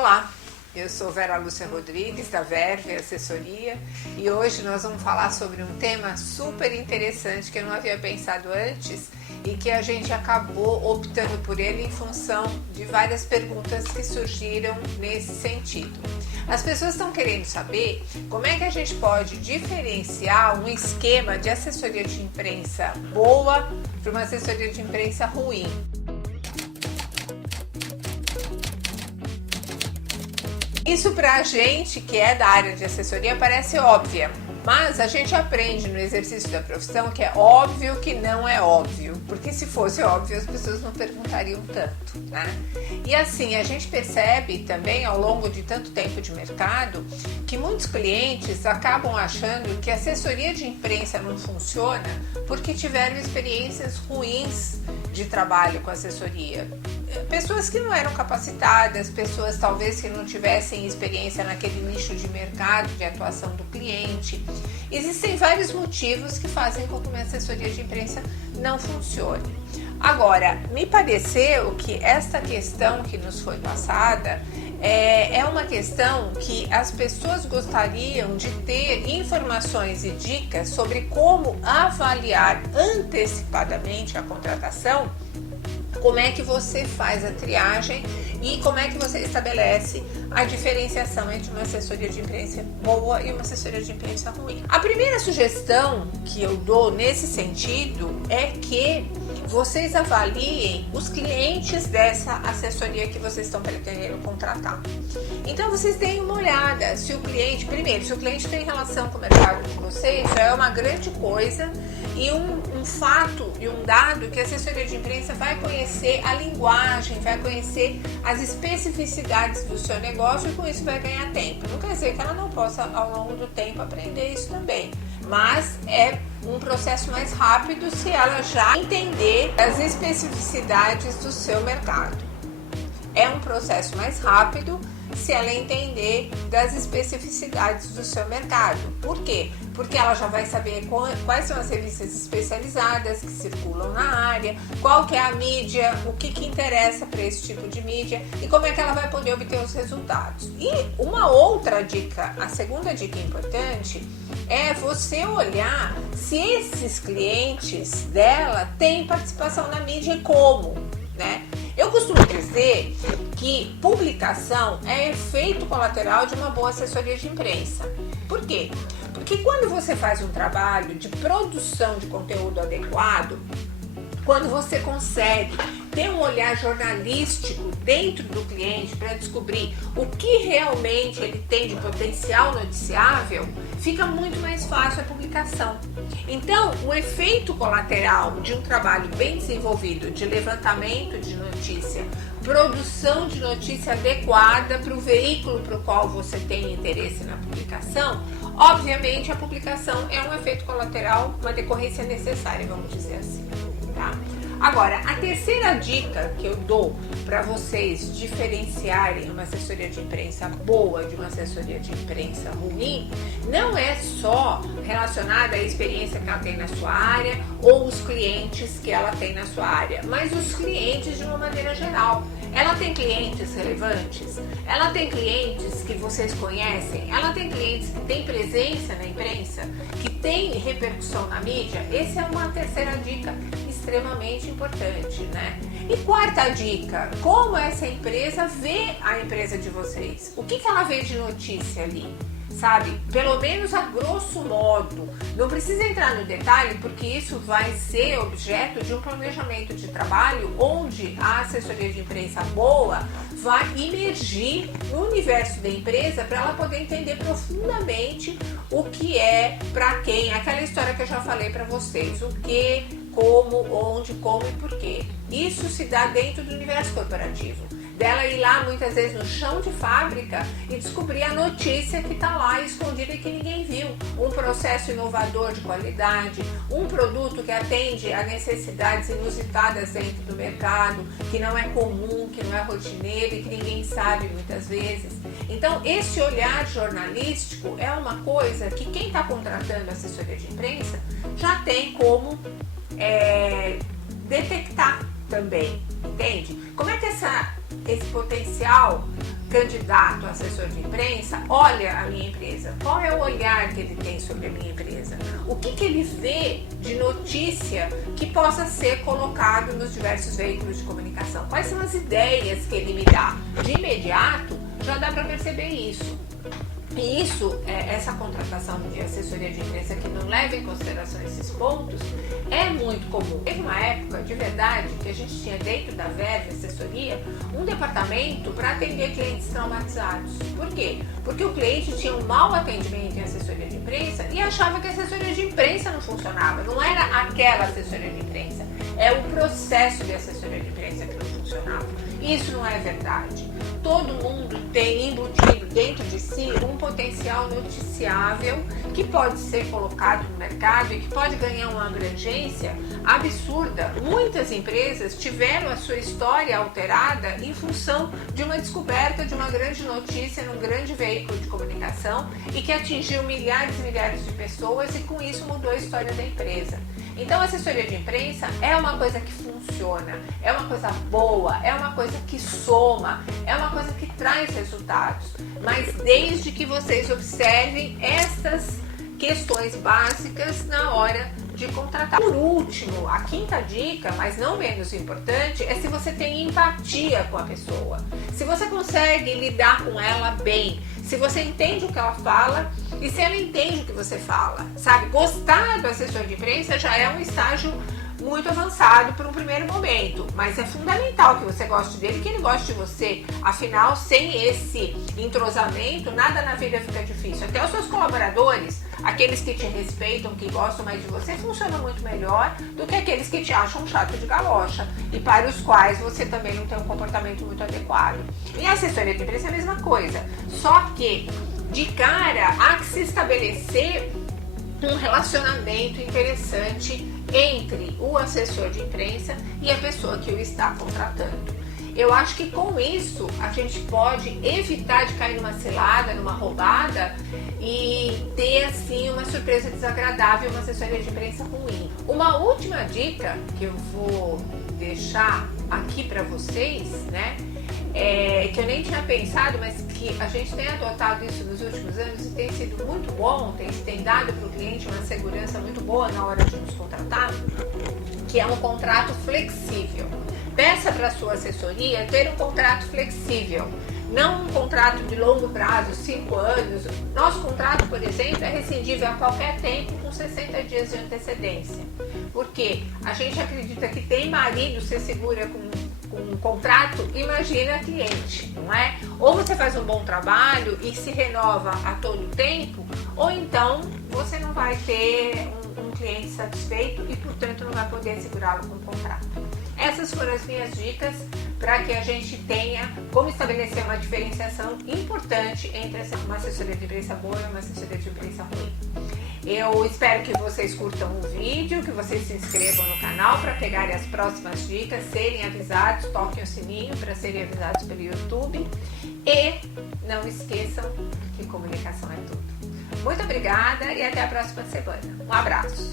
Olá, eu sou Vera Lúcia Rodrigues da Verve Assessoria e hoje nós vamos falar sobre um tema super interessante que eu não havia pensado antes e que a gente acabou optando por ele em função de várias perguntas que surgiram nesse sentido. As pessoas estão querendo saber como é que a gente pode diferenciar um esquema de assessoria de imprensa boa para uma assessoria de imprensa ruim. Isso para a gente que é da área de assessoria parece óbvio, mas a gente aprende no exercício da profissão que é óbvio que não é óbvio, porque se fosse óbvio as pessoas não perguntariam tanto, né? E assim, a gente percebe também ao longo de tanto tempo de mercado que muitos clientes acabam achando que a assessoria de imprensa não funciona porque tiveram experiências ruins de trabalho com assessoria. Pessoas que não eram capacitadas, pessoas talvez que não tivessem experiência naquele nicho de mercado de atuação do cliente. Existem vários motivos que fazem com que uma assessoria de imprensa não funcione. Agora, me pareceu que esta questão que nos foi passada é uma questão que as pessoas gostariam de ter informações e dicas sobre como avaliar antecipadamente a contratação, como é que você faz a triagem e como é que você estabelece a diferenciação entre uma assessoria de imprensa boa e uma assessoria de imprensa ruim. A primeira sugestão que eu dou nesse sentido é que vocês avaliem os clientes dessa assessoria que vocês estão pretendendo contratar. Então vocês deem uma olhada se o cliente, primeiro, se o cliente tem relação com o mercado de vocês, já é uma grande coisa e um fato e um dado que a assessoria de imprensa vai conhecer a linguagem, vai conhecer as especificidades do seu negócio e com isso vai ganhar tempo. Não quer dizer que ela não possa ao longo do tempo aprender isso também, mas é um processo mais rápido se ela já entender as especificidades do seu mercado. É um processo mais rápido se ela entender das especificidades do seu mercado. Por quê? Porque ela já vai saber quais são as revistas especializadas que circulam na área, qual que é a mídia, o que interessa para esse tipo de mídia e como é que ela vai poder obter os resultados. E uma outra dica, a segunda dica importante, é você olhar se esses clientes dela têm participação na mídia e como, né? Eu costumo dizer que publicação é efeito colateral de uma boa assessoria de imprensa. Por quê? Porque quando você faz um trabalho de produção de conteúdo adequado, quando você consegue ter um olhar jornalístico dentro do cliente para descobrir o que realmente ele tem de potencial noticiável, fica muito mais fácil a publicação. Então, o efeito colateral de um trabalho bem desenvolvido de levantamento de notícia, produção de notícia adequada para o veículo para o qual você tem interesse na publicação, obviamente a publicação é um efeito colateral, uma decorrência necessária, vamos dizer assim. Tá? Agora, a terceira dica que eu dou para vocês diferenciarem uma assessoria de imprensa boa de uma assessoria de imprensa ruim, não é só relacionada à experiência que ela tem na sua área ou os clientes que ela tem na sua área, mas os clientes de uma maneira geral. Ela tem clientes relevantes? Ela tem clientes que vocês conhecem? Ela tem clientes que têm presença na imprensa? Que têm repercussão na mídia? Essa é uma terceira dica extremamente importante, né? E quarta dica, como essa empresa vê a empresa de vocês? O que ela vê de notícia ali? Sabe? Pelo menos a grosso modo. Não precisa entrar no detalhe, porque isso vai ser objeto de um planejamento de trabalho onde a assessoria de imprensa boa vai imergir no universo da empresa para ela poder entender profundamente o que é, para quem, aquela história que eu já falei para vocês, o que, como, onde, como e por quê. Isso se dá dentro do universo corporativo. Dela ir lá muitas vezes no chão de fábrica e descobrir a notícia que está lá escondida e que ninguém viu. Um processo inovador de qualidade, um produto que atende a necessidades inusitadas dentro do mercado, que não é comum, que não é rotineiro e que ninguém sabe muitas vezes. Então, esse olhar jornalístico é uma coisa que quem está contratando assessoria de imprensa já tem como detectar também, entende? Como é que esse potencial candidato a assessor de imprensa olha a minha empresa? Qual é o olhar que ele tem sobre a minha empresa? O que ele vê de notícia que possa ser colocado nos diversos veículos de comunicação? Quais são as ideias que ele me dá? De imediato, já dá para perceber isso. E essa contratação de assessoria de imprensa que não leva em consideração esses pontos, é muito comum. Teve uma época, de verdade, que a gente tinha dentro da Verve Assessoria um departamento para atender clientes traumatizados. Por quê? Porque o cliente tinha um mau atendimento em assessoria de imprensa e achava que a assessoria de imprensa não funcionava. Não era aquela assessoria de imprensa, é o processo de assessoria de imprensa que não funcionava. Isso não é verdade. Todo mundo tem embutido dentro de si um potencial noticiável que pode ser colocado no mercado e que pode ganhar uma abrangência absurda. Muitas empresas tiveram a sua história alterada em função de uma descoberta de uma grande notícia num grande veículo de comunicação e que atingiu milhares e milhares de pessoas e com isso mudou a história da empresa. Então, a assessoria de imprensa é uma coisa que funciona, é uma coisa boa, é uma coisa que soma, é uma coisa que traz resultados, mas desde que vocês observem essas questões básicas na hora de contratar. Por último, a quinta dica, mas não menos importante, é se você tem empatia com a pessoa, se você consegue lidar com ela bem, se você entende o que ela fala e se ela entende o que você fala, sabe? Gostar do assessor de imprensa já é um estágio muito avançado para um primeiro momento, mas é fundamental que você goste dele e que ele goste de você. Afinal, sem esse entrosamento, nada na vida fica difícil. Até os seus colaboradores, aqueles que te respeitam, que gostam mais de você, funcionam muito melhor do que aqueles que te acham chato de galocha e para os quais você também não tem um comportamento muito adequado. E a assessoria de imprensa é a mesma coisa, só que de cara há que se estabelecer um relacionamento interessante entre o assessor de imprensa e a pessoa que o está contratando. Eu acho que com isso a gente pode evitar de cair numa cilada, numa roubada e ter assim uma surpresa desagradável, uma assessoria de imprensa ruim. Uma última dica que eu vou deixar aqui para vocês, né? Que eu nem tinha pensado, mas que a gente tem adotado isso nos últimos anos e tem sido muito bom, tem dado para o cliente uma segurança muito boa na hora de nos contratar, que é um contrato flexível. Peça para a sua assessoria ter um contrato flexível, não um contrato de longo prazo, 5 anos. Nosso contrato, por exemplo, é rescindível a qualquer tempo com 60 dias de antecedência. Porque a gente acredita que tem marido se segura com um contrato, imagina cliente, não é? Ou você faz um bom trabalho e se renova a todo tempo, ou então você não vai ter um cliente satisfeito e, portanto, não vai poder segurá-lo com o contrato. Essas foram as minhas dicas para que a gente tenha como estabelecer uma diferenciação importante entre uma assessoria de imprensa boa e uma assessoria de imprensa ruim. Eu espero que vocês curtam o vídeo, que vocês se inscrevam no canal para pegarem as próximas dicas, serem avisados, toquem o sininho para serem avisados pelo YouTube e não esqueçam que comunicação é tudo. Muito obrigada e até a próxima semana. Um abraço!